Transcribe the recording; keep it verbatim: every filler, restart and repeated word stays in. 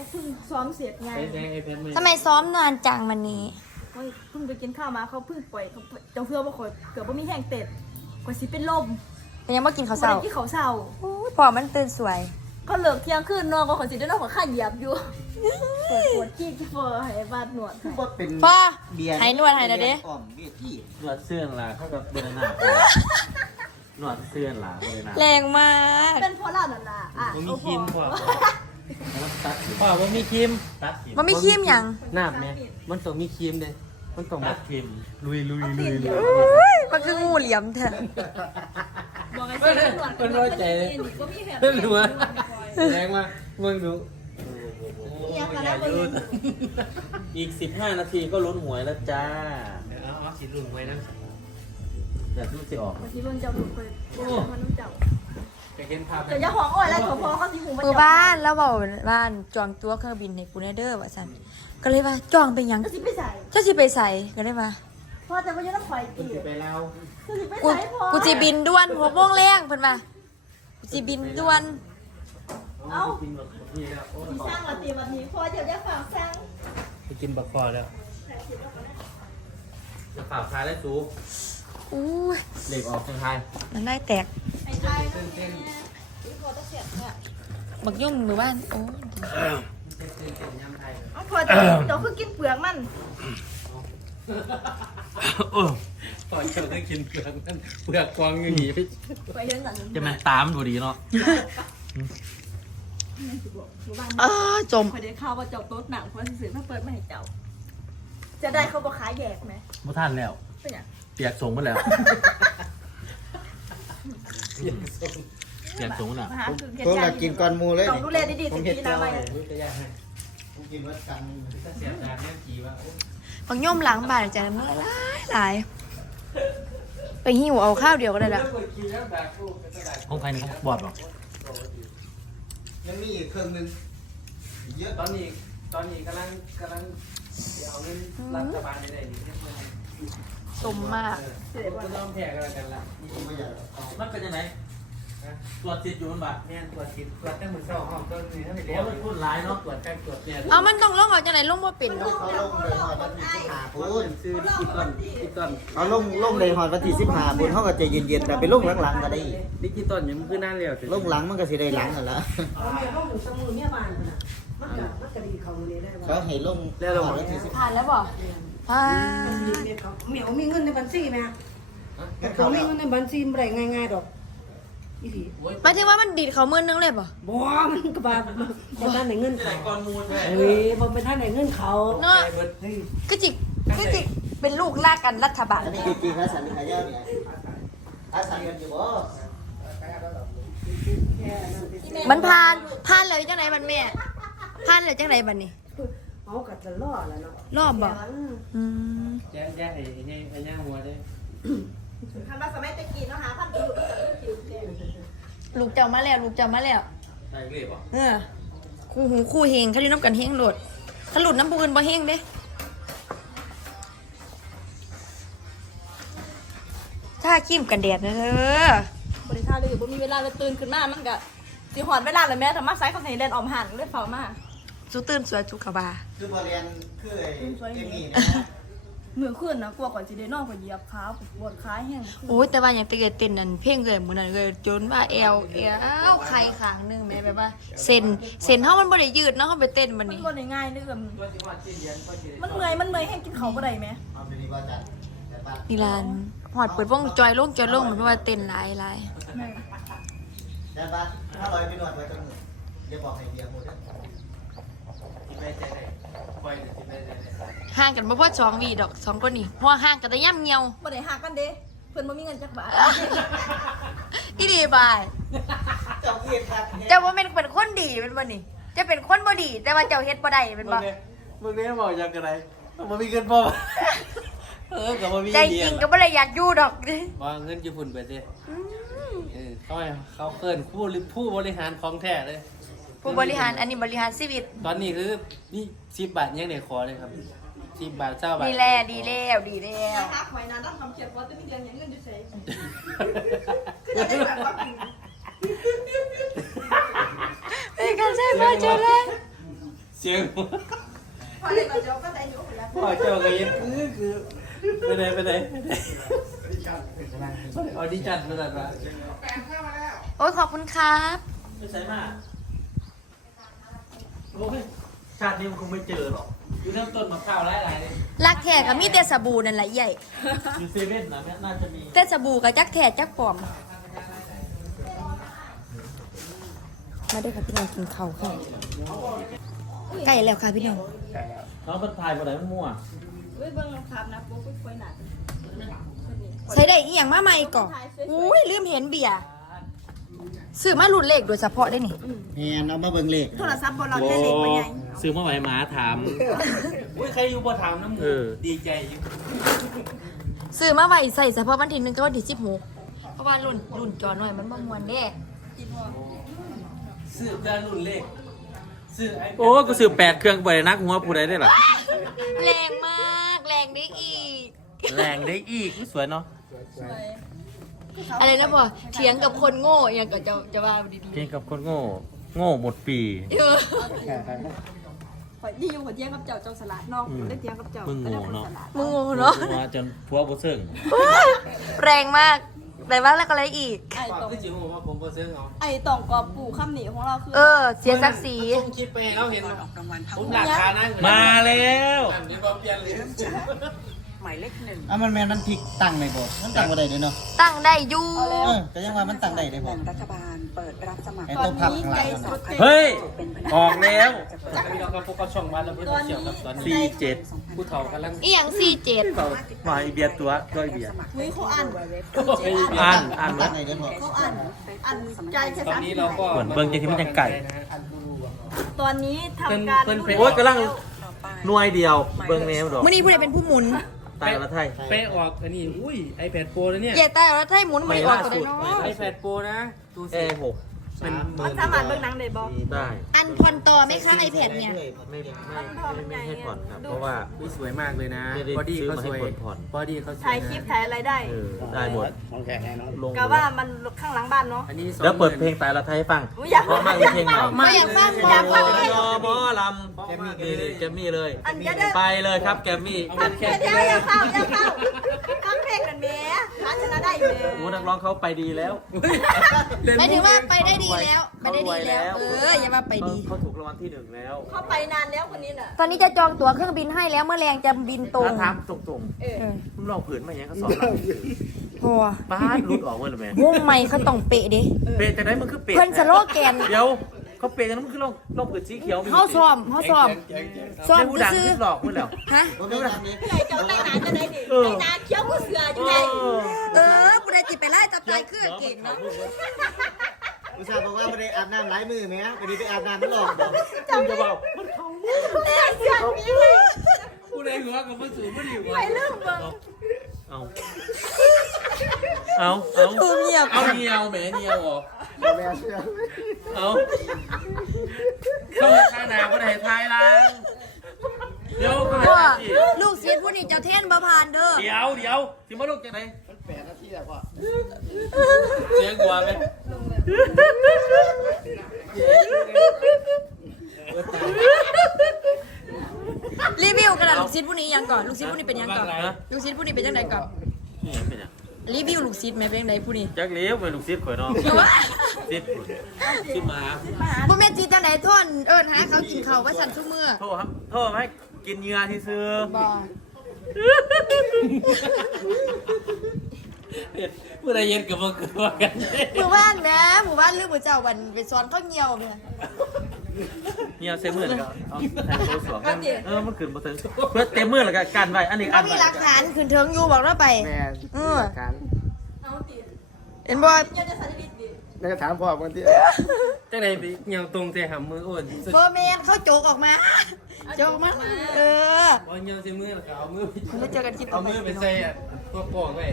เพิ่งซ้อมเสร็จไงทำไมซ้อมนานจังวันนี้เฮ้ยเพิ่งไปกินข้าวมาเขาเพิ่งปล่อยเขาเจ้าเพื่อว่าคอยเกือบว่ามีแห้งเต็ดกว่าสิเป็นลมแต่ยังไม่กินข้าวเช้าที่เขาเศร้าโอ้ยพอมันตื่นสวยก็เลิกเที่ยงคืนนอนก็ขอสิได้นอนขอข้าเหยียบอยู่ปวดปวดขี้ที่เฟอร์ให้บาดหนวดให้ว่าเป็นพ่อเบียร์ให้นวดให้หน่อยดิอ้อมเบียร์ที่หนวดเสื้อนล่ะเท่ากับเบอร์หน้าหนวดเสื้อนล่ะเบอร์หน้าแรงมากเป็นเพราะเรานั่นล่ะอ่ะมันมีเอาครีมพพ่ออพ่อว่ามีครีมตัดครีมมันไม่ขี้มหยังน้ำเนี่ยมันต้องมีครีมเลยมันต้องตัดครีมลุยลุยลุยลุยอุ้ยมันคืองูเหลี่ยมเถอะบอกไงสิหนวดมันร้อยใจเลยก็มีแผลเพื่อนรู้ไหมแรงมากมึงดูเนี่ยค่ะนะคนอีกสิบห้านาทีก็ลุ้นหวยแล้วจ้าเอาเอาสิลุ้นหวยนะอยากรู้สิออกที่รุ่นเจ้าถูกเคยมันต้องเจ้าไปเห็นภาพเดี๋ยวจะหองอ่อยแล้วพอเขาสิหูมันมือบ้านแล้วบอกบ้านจองตั๋วเครื่องบินในกูเนเดอร์ว่าสันก็เลยว่าจองเป็นหยังก็สิไปใส่เจ้าสิไปใส่ก็เลยว่าพ่อจะไปยังต้องคอยตีไปแล้วก็สิไปกูใส่พ่อกูจีบินด่วนหกโมงแรงเพิ่นว่ากูจีบินด่วนเอ้ากินแบบนี้แล้วมีสร้างวันตีวันนี้พ่อเดี๋ยวจะฝากสร้างไปกินบักคอแล้วจะฝ่าคายแล้วสูอู้ยเหล็กออกทางไทยมันได้แตกไอ้ไทยนะแม่พ่อต้องเสียบเนี่ยบักยุ่มมือบ้านโอ้ยเอาพ่อจะเดี๋ยวคือกินเปลือกมันตอนเช้าได้กินเปลือกนั่นเปลือกกวางอย่างนี้ไปเห็นหนังจะมันตามดูดีเนาะเออจมคอยได้ข่าวว่าเจ้าโต๊ดหนังเพราะสื่อถ้าเปิดไม่ให้เจ้า จะได้เขาบอกขายแยกไหมบ่ท่านแล้วเป็นอย่างเปียกสูงหมดแล้วเปียกสูงเปียกสูงน่ะมาหาคือเฮ็ดตัวยาแบบกินก้อนหมูเลยต้องดูแลดีๆผมสิเห็ดปีเจีนายวไปผมกินวัดกันเสียดายแม่จีว่าบักยุ่มหลังบ้านจะเมื่อหลายหลายไปหิวเอาข้าวเดียวก็ได้ละห้องใครนี่เขาบอดหรอยังมีอีกเครื่องนึงเยอะตอนนี้ตอนนี้กำลังกำลังเอาเงินรัฐบาลได้ดีสมมากก็ต้องแพ้กันกันละผมไม่อยากมันเป็นยังไงตรวจสิทธิ์อยู่มันบัตรเนี่ยตรวจสิทธิ์ตรวจตั้งมือเช้าห้องต้นนี้ถ้าไม่เลี้ยวมันพูดร้ายเนาะตรวจใกล้ตรวจเนี่ยเอามันต้องลงเอาจังไหนลงบ่เป็นเนาะเขาลงเลยหอดวันที่สิบห้าพูนซื้อที่ต้นที่ต้นเขาลงลงเลยหอดวันที่สิบห้าพูนเขาก็ใจเย็นๆแต่ไปลงหลังๆก็ได้ดิจิตอลยังคือนั่นเร็วลงหลังมันก็สิได้หลังกันละเอาแม่เขาอยู่สมือเมียบ้านพุ่นน่ะมันก็มันก็ดีเขาเลยได้ว่าเขาให้ลงหอดวันที่สิบผ่านแล้วบ่ผ่านเมียเขาเหมียวมีเงินในบัญชีไหมเขามีเงินในบัญชีบ่ได้ง่ายๆดอกอีหลีหมายถึงว่ามันดีดเขามื่นนึงเลยบ่บ่มันก็บาดบ่ทันได้เงินเขาก้อนมูลด้วยเฮ้ยบ่เป็นทันได้เงินเขาเนาะก็จิก็จิเป็นลูกลากกันรัฐบาลอันนี้จริงๆนะสันนิษฐานเนี่ยอาศัยกันอยู่บ่มันผ่านผ่านเลยจังไหนบัดแม่ผ่านเลยจังไหนบัดนี้เอาก็จะรอดแล้วเนาะรอบบ่อืมแย่แย่ไอ้ไอ้ไอ้ย่างหัวด้วยคันว่าสมัยตะกี้เนาะหาพันกิโลก็จะคิวแค่ลูกเจ้ามาแล้วลูกเจ้ามาแล้วใช่เลยป่ะเออคู่หูคู่เฮงเขาอยู่น้ำกันเฮงโหลดถ้าหลุดน้ำผู้อื่นบ่เฮงเด้ถ้าขี้มกันแดดนะเธอบริษัทเลยบ่มีเวลาเลยตื่นขึ้นมามันก็สิหอดเวลาเลยแม่ถ้ามาไซส์เขาให้เล่นออมหันเลยเฝ้ามาสุตื่นสวยจุกกะบาคือบริเรียนคือไอ้เอมี่นะมือขึ้นนะกลัวก่อนสิได้นอนก็เหยียบขาปวดขาแห้งโอ้ยแต่ว่าอย่างตะเกียเต้นนั่นเพ่งเลยมื้อนั้นเลยจนว่าแอวแอวไข่ขางหนึงแม่แบบว่าเส้นเส้นเฮามันบ่ได้ยืดเนาะเฮาไปเต้นบัดมันนี้บ่ได้ง่ายนึกว่ามันเมื่อยมันเมื่อยแห้งกินเขาบ่ได้ไหมเอาไปดีกว่าจัดแต่บ้านนี่ลานหอดเปิดวงจอยลงจอยลงมันเพราะว่าเต้นหลายหลายแต่บ้านถ้าลอยไปนวดไว้ตรงนี้อย่าบอกให้เบียร์หมดเลยที่ไม่ใจไหนปล่อยที่ไม่ใจไหนห่างกันบ่พอสองวีดอกสองคนนี่เพราะว่าห่างกันแต่ย่ำเงียวบ่ได้หักกันเด้เพิ่นบ่มีเงินจักบาทอีดีบายเจ้าเกียรติครับเจ้าบ่แม่นเป็นคนดีเป็นบ่นี่จะเป็นคนบ่ดี แต่ว่าเจ้าเฮ็ดบ่ได้เป็นบ่มึงเนี่ยบอกยังไงมันมีเงินพ่อเออกับมันมีใจจริงก็บ่ได้อยากอยู่ดอกว่าเงินญี่ปุ่นไปสิเออเขาเขาเกินผู้ผู้บริหารของแท้เลยผู้บริหารอันนี้บริหารชีวิตตอนนี้คือนี่สิบบาทยังในคอเลยครับสิบบาทเจ้าบาทดีแล้วดีแล้วดีแล้วหักไว้นานต้องทำเขียนว่าจะมีเดือนอย่างเงินอยู่ไสคือจะได้แบบว่าเป็นการใช้พอเจอเลยสิสียงพอเด็กเราจะก็ได้อยู่แล้วพ่อเจ้าก็ยังคือคือไปไหนไปไหนออดิชั่นมาแล้วนะโอ้ยขอบคุณครับไม่ใช่มากโอ้ยชาตินี้มันคงไม่เจอหรอกอยู่เริ่มต้นมาข้าวไร้ๆเลยรักแท้กับมีแต่สบู่นั่นแหละใหญ่อยู่เซเว่นนะน่าจะมีแต่สบู่กับจักแท้จักปลอมมาด้วยค่ะพี่น้องกินข้าวค่ะใกล้แล้วค่ะพี่น้องน้องคนไทยคนไหนมันมั่วเฮ้ยเบิ่งภาพนะปุ๊บปุ๊บไปหนักใช้ได้อีหยังมาใหม่ก่อนอุ้ยลืมเห็นเบียร์ซื้อมารุ่นเลขโดยเฉพาะได้นี่แม่นเอามาเบิ่งเลขโทรศัพท์บนเราได้เล็กไปไงซื้อมาไว้หมาถามอุ้ยใครอยู่บ่ถามน้ำมือดีใจอยู่ซื้อมาไว้ใส่เฉพาะวันที่หนึ่งกับวันที่สิบหกเพราะว่ารุ่นรุ่นจอหน่อยมันบ่มวนเด้ซื้อเพื่อรุ่นเลขซื้อไอ้โอ้กูซื้อแปดเครื่องไปนักหัวผู้ใดได้หรอแรงมากแรงได้อีกแรงได้อีกสวยเนาะอะไรนะพ่อเถียงกับคนโง่อย่างก็จะจะว่าดีเพียงกับคนโง่โง่หมดปีๆเออข่อยดีอยู่ข่อยเที่ยงกับเจ้าเจ้าสลัดน้องได้เที่ยงกับเจ้ามึงก็ได้โง่คนเนาะสลัดมึงงงเนาะมาจนพัวบ่ซึ่งแรงมากแรงมากแล้วก็อะไรอีกไอ้ตองคือจิ๋วว่าผมบ่ซึ่งเอาไอ้ตองกอบปู่คำหนีของเราคือเออ เสียศักดิ์ศรีส่งคลิปไปเราเห็นผมหลักฐานนั่งมาแล้วเดี๋ยวเปลี่ยนเลยอ่ะมันแม่นมันพลิกตั้งได้บ่มันตั้งบ่ได้เด้อเนาะตั้งได้อยู่เออก็ยังว่ามันตั้งได้ได้บ่รัฐบาลเปิดรับสมัครไอ้ตอตันวพับนี้ข้างหใจลังสุดเฮ้ยเป็นพนักออกแล้วจะเปิดพี่น้องครับพวกเขาช่องวันแล้วเพื่อนเชี่ยวกับตอนนี้สี่เจ็ดผู้เฒ่ากำลังอีหยังสี่เจ็ดมาอีเบียร์ตัวตัวอีเบียร์เฮ้ยเขาอ่านอ่านอ่านตั้งได้เด้อบ่เขาอ่านอ่านใจแค่ตอนสามนี้สิบเราก็เหมือนเบิ้งจริงๆมันยังไก่ตอนนี้ทำการโอ้ยกำลังหน่วยเดียวเบิ้งแนวดอกมื่อนี้ผู้ใดเป็นผู้หมุนตายละไทยไปออกอันนี้อุ้ย iPad Pro แล้วเนี่ยเย่ใต้เอาแล้วไทยหมุนไม่ออกตัวได้เนาะ iPad Pro นะดูเอสิหกเป็นหมัมื่นนสามารถเบิ่งหนังได้บ่ได้อันผ่อนต่อไหมคะ iPad เนี่ยไม่ไม่ไม่ไม่ให้ผ่อนครับ เพราะว่าอุ้ยสวยมากเลยนะไม่ได้บอดี้เขาสวยซื้อมาให้คนผ่อนบอดี้เขาสวยถ่ายคลิปถ่ายอะไรได้เออได้หมดลงกะว่ามันข้างหลังบ้านเนาะอันนี้สองแล้วเปิดหมื่นเพลงตายละไทยให้ฟังอุ๊ยอยากเพราะมากเลยเพลงใหม่ก็อยากฟังอยากฟังยอมอลำแกมมี่นี่แกมมี่เลยอันเดียวเด้อไปเลยครับแกมมี่อันเดียวเดียวอย่าเข้าอย่าเข้าฟังเพลงกันแหม่ร้านชนะได้อยู่แหม่โอ้นักร้องเขาไปดีแล้วหมายถึงว่าไปได้ดีแล้วไปได้ดีแล้ว เอออย่าว่าไปดีเขาถูกรางวัลที่หนึ่งแล้วเขาไปนานแล้วคนนี้น่ะตอนนี้จะจองตั๋วเครื่องบินให้แล้วเมื่อแรงจะบินตรงถ้าถามตรงเออเออๆมึงลองผืนมาอย่างนี้เขาสอนเราพอป้าดรุดออกเว้ยหรือไงวงใหม่เขาต้องเปะเด้เปย์แต่ไหนมันคือเปย์เพิ่นสโลแกนเดี๋ยวเขาเปย์กันมันคือลองลองผืนสีเขียวเขาซ้อมเขาซ้อมซ้อมผู้ดังซื้อที่หลอกมึงแล้วฮะบ่มีตามนี้พี่ใหญ่เจ้าได้หนาจะได้ดิเออได้หนาเคี้ยวก็เสืออยู่เอไงอเออผู้ใดจิไปไล่จับใจคือเก่งเนาะอุตส่าห์บอกว่าบ่ได้อาบน้ำหลายมื้อแหมวันนี้ไปอาบน้ำมันหลอกบ่มึงจะบอกแม่เสือนี่เลยผู้ใดหัวกับผู้สูงผู้ดีหัวไปเรื่องเบิ่งเอาเอาเอาตูเงียบเอาเงียวแหมเงียวออกแม่เชื่อเอาเข้าข้างหน้าผู้ใดทายล่างเดี๋ยวผู้ใดพ่อสิลูกศิษย์ผู้นี้จะเท่นบ่ผ่านเด้อเดี๋ยวเดี๋ยวสิมาลูกจังไหนแปดนาทีแล้วพ่อเสียงกว่าไหมรีวิวกันนะลูกศิษย์ผู้นี้ยังก่อนลูกศิษย์ผู้นี้เป็นยังก่อนฮะลูกศิษย์ผู้นี้เป็นยังไงก่อนนี่ยังเป็นยังรีวิวลูกศิษย์แม่เป็นยังไงผู้นี้จักเลี้ยวไปลูกศิษย์ข่อยน้องแต่ว่าศิษย์ศิษย์มาผู้แม่จีจังไหนท่อนเอิญหาเขากินข้าวไว้สั่นทุกมื้อโทษครับโทษให้กินเหงื่อที่ซื้อบ่ผู้ใดเย็นกับมันคือว่ากันหมู่บ้านแหม่หมู่บ้านเรื่องหมู่เจ้าวันไปสอนข้าวเหนียวแม่เหงื่อเต็มมือแล้วก็เอาใส่โซ่สวมเออมันขึ้นมาถึงเพื่อเต็มมือแล้วก็กันไว้อันนี้ก็อันมีไว้หลักฐานขึ้นเทิงอยู่บอกเราไปแม่เออเอาติเห็นบ่อย่าจะสันนิษดิแล้วก็ถามพ่อบางทีจังไหนไปเงียวตรงแต่หำมืออ้วนสุดโฟเมนเขาโจกออกมาโจกออกมาเออพอเงียวใส่มือแล้วก็เอามือไปเราเจอกันคลิปต่เอาอไปมือไปใส่อะพวกปอกไว้